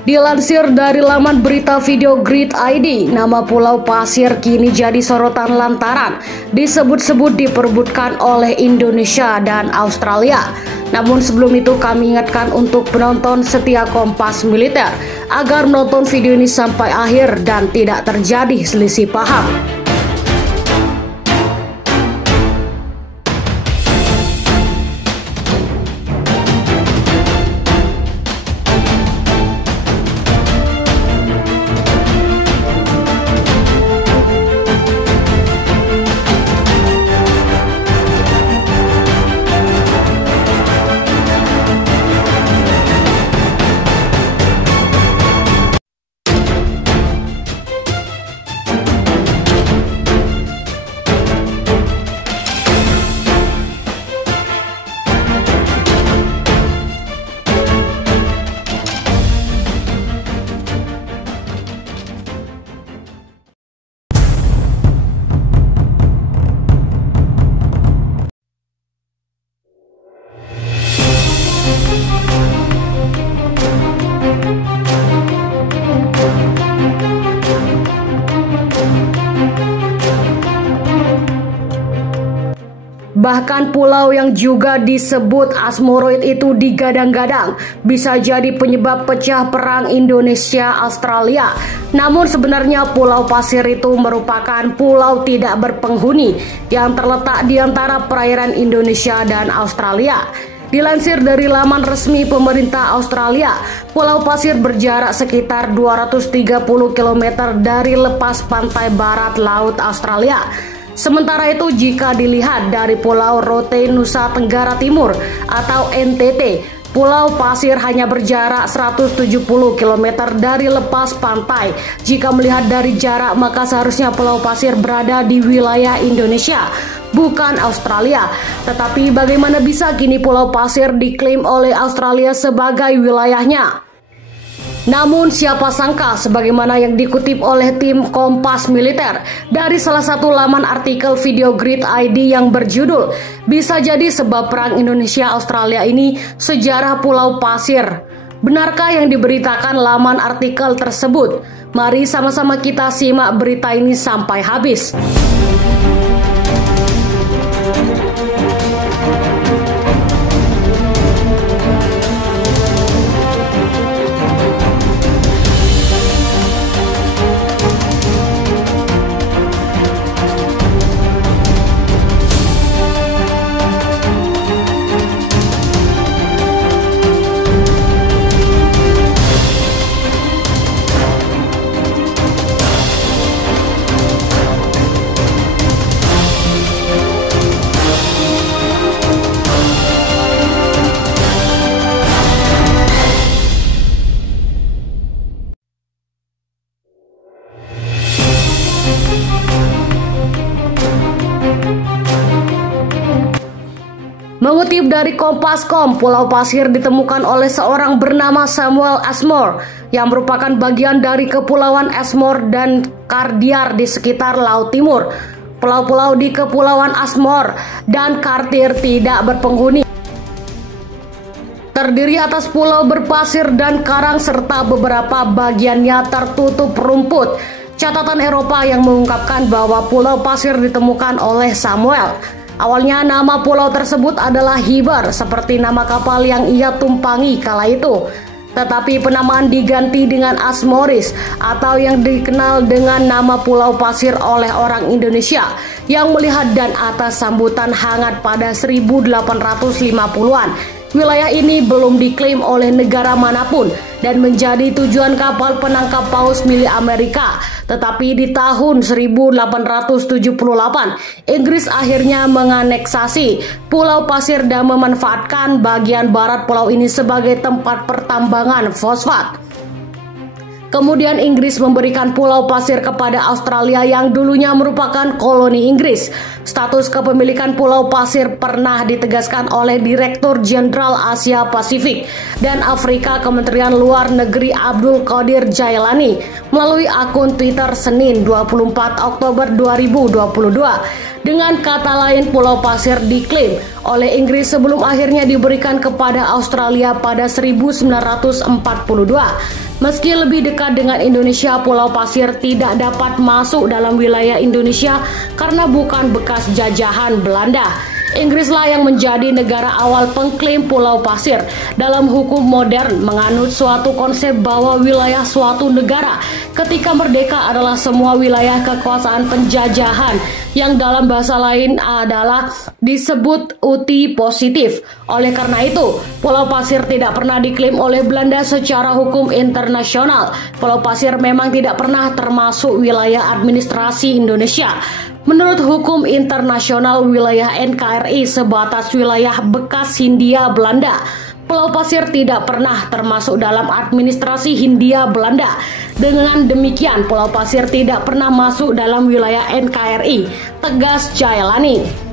Dilansir dari laman berita video Grid ID, nama Pulau Pasir kini jadi sorotan lantaran disebut-sebut diperebutkan oleh Indonesia dan Australia. Namun sebelum itu kami ingatkan untuk penonton setia Kompas Militer agar menonton video ini sampai akhir dan tidak terjadi selisih paham. Bahkan pulau yang juga disebut asteroid itu digadang-gadang bisa jadi penyebab pecah perang Indonesia-Australia. Namun sebenarnya Pulau Pasir itu merupakan pulau tidak berpenghuni yang terletak di antara perairan Indonesia dan Australia. Dilansir dari laman resmi pemerintah Australia, Pulau Pasir berjarak sekitar 230 km dari lepas pantai barat Laut Australia. Sementara itu jika dilihat dari Pulau Rote Nusa Tenggara Timur atau NTT, Pulau Pasir hanya berjarak 170 km dari lepas pantai. Jika melihat dari jarak maka seharusnya Pulau Pasir berada di wilayah Indonesia, bukan Australia. Tetapi bagaimana bisa kini Pulau Pasir diklaim oleh Australia sebagai wilayahnya? Namun siapa sangka sebagaimana yang dikutip oleh tim Kompas Militer dari salah satu laman artikel video Grid ID yang berjudul "Bisa jadi sebab perang Indonesia-Australia ini sejarah Pulau Pasir". Benarkah yang diberitakan laman artikel tersebut? Mari sama-sama kita simak berita ini sampai habis. Mengutip dari Kompas.com, Pulau Pasir ditemukan oleh seorang bernama Samuel Ashmore yang merupakan bagian dari Kepulauan Ashmore dan Kardiar di sekitar Laut Timur. Pulau-pulau di Kepulauan Ashmore dan Kardiar tidak berpenghuni. Terdiri atas pulau berpasir dan karang serta beberapa bagiannya tertutup rumput. Catatan Eropa yang mengungkapkan bahwa Pulau Pasir ditemukan oleh Samuel. Awalnya nama pulau tersebut adalah Hibar seperti nama kapal yang ia tumpangi kala itu. Tetapi penamaan diganti dengan Asmoris atau yang dikenal dengan nama Pulau Pasir oleh orang Indonesia yang melihat dan atas sambutan hangat pada 1850-an. Wilayah ini belum diklaim oleh negara manapun dan menjadi tujuan kapal penangkap paus milik Amerika. Tetapi di tahun 1878, Inggris akhirnya menganeksasi Pulau Pasir dan memanfaatkan bagian barat pulau ini sebagai tempat pertambangan fosfat. Kemudian Inggris memberikan Pulau Pasir kepada Australia yang dulunya merupakan koloni Inggris. Status kepemilikan Pulau Pasir pernah ditegaskan oleh Direktur Jenderal Asia Pasifik dan Afrika Kementerian Luar Negeri Abdul Qadir Jailani melalui akun Twitter Senin 24 Oktober 2022. Dengan kata lain, Pulau Pasir diklaim oleh Inggris sebelum akhirnya diberikan kepada Australia pada 1942. Meski lebih dekat dengan Indonesia, Pulau Pasir tidak dapat masuk dalam wilayah Indonesia karena bukan bekas jajahan Belanda. Inggrislah yang menjadi negara awal pengklaim Pulau Pasir. Dalam hukum modern menganut suatu konsep bahwa wilayah suatu negara ketika merdeka adalah semua wilayah kekuasaan penjajahan, yang dalam bahasa lain adalah disebut uti positif. Oleh karena itu, Pulau Pasir tidak pernah diklaim oleh Belanda secara hukum internasional. Pulau Pasir memang tidak pernah termasuk wilayah administrasi Indonesia. Menurut hukum internasional, wilayah NKRI sebatas wilayah bekas Hindia Belanda. Pulau Pasir tidak pernah termasuk dalam administrasi Hindia Belanda. Dengan demikian, Pulau Pasir tidak pernah masuk dalam wilayah NKRI, tegas Jailani.